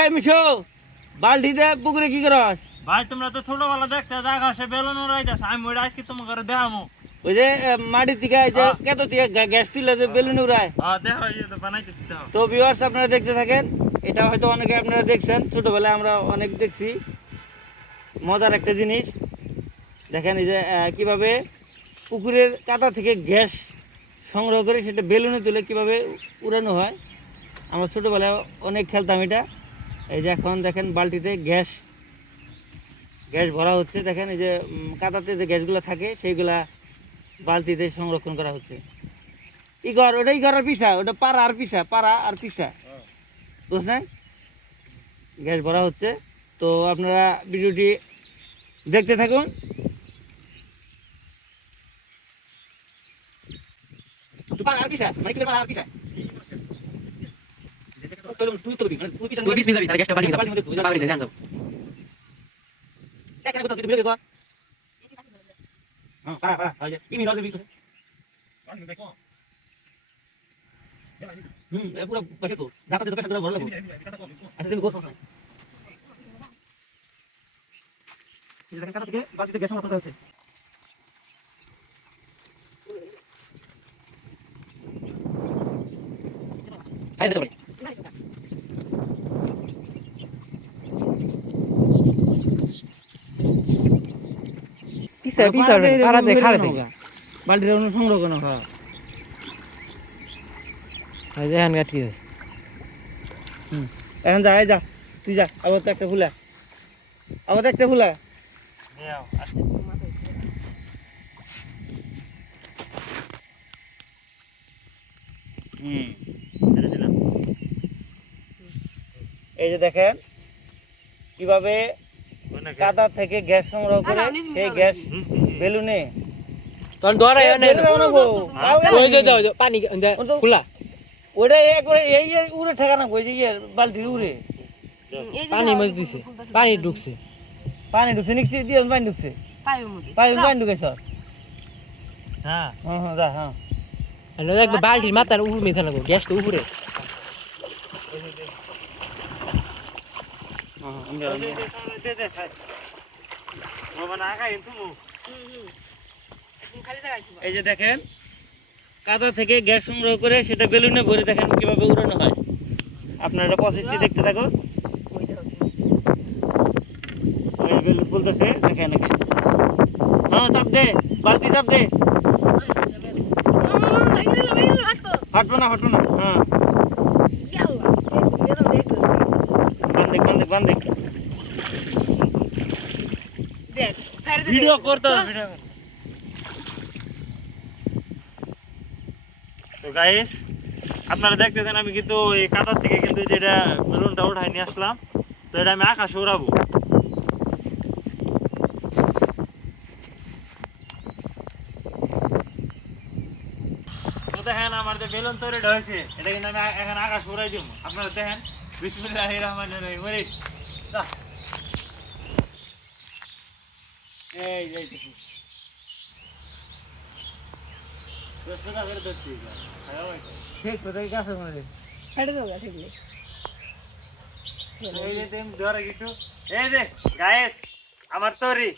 এই মিশো বালতিতে পুকুরে কি করস? ভাই তোমরা তো ছোটবেলা দেখতে আকাশে বেলুন উড়াইতেছ, আমি ওইটা আজকে তোমাকে করে দেখামু। ওই যে মাটির থেকে যে কত থেকে গ্যাস তুলে যে বেলুন উড়ায়। দেখো এই যে বানাইতেছি দেখো। তো ভিউয়ার্স আপনারা দেখতে থাকেন, এটা হয়তো অনেকে আপনারা দেখছেন, ছোটবেলায় আমরা অনেক দেখছি। মজার একটা জিনিস দেখেন, এই যে কিভাবে পুকুরের কাঁটা থেকে গ্যাস সংগ্রহ করে সেটা বেলুনে তুলে কিভাবে উড়ানো হয়। আমরা ছোটবেলায় অনেক খেলতাম এটা। এই যে এখন দেখেন বালতিতে গ্যাস ভরা হচ্ছে। দেখেন এই যে কাঁটাতে যে গ্যাসগুলো থাকে সেইগুলা বালতিতে সংরক্ষণ করা হচ্ছে। ইগর ওটা ইগর আর পিসা, ওটা পাড়া আর পিসা বুঝলেন। গ্যাস ভরা হচ্ছে, তো আপনারা ভিডিওটি দেখতে থাকুন। বালতির সংরক্ষণ হয়। এখন যা যা তুই যা, আবার তো একটা ফুলা, এই যে দেখেন কিভাবে কাদা থেকে গ্যাস সংগ্রহ করে সেই গ্যাস বেলুনে ওটা একবারে এই উড়ে ঠেকানো বালতি উড়ে পানি ঢুকছে নিচে দিয়ে পানি ঢুকছে পানি ঢুকে সব। হ্যাঁ হ্যাঁ বালতির মাথার উপর মেথা লাগো, গ্যাস তো উপরে। এই যে দেখেন কাদা থেকে গ্যাস সংগ্রহ করে সেটা বেলুনে ভরে দেখেন কিভাবে উড়ানো হয়। আপনারা প্রসেসটি দেখতে থাকুন। বেলুন বলতেছে দেখেন নাকি। হ্যাঁ চাপ দে, বালতি চাপ দে, ফাটবো না। হ্যাঁ বান্ধে ভিডিও করতে হবে। তো গাইস আপনারা দেখতেছেন আমি কিন্তু এই কাঁটার থেকে কিন্তু যেটা বেলুনটা উঠাই নিয়ে আসলাম, তো এটা আমি আকাশে উড়াবো। তো দেখেন আমার যে বেলুন তৈরি হয়েছে এটা কিন্তু আমি এখন আকাশে উড়াই দিব। আপনারা দেখেন বিসমিল্লাহির রহমানির রহিম। ঠিক তো এই গাছের মধ্যে এই যে গাইস আমার তৈরি।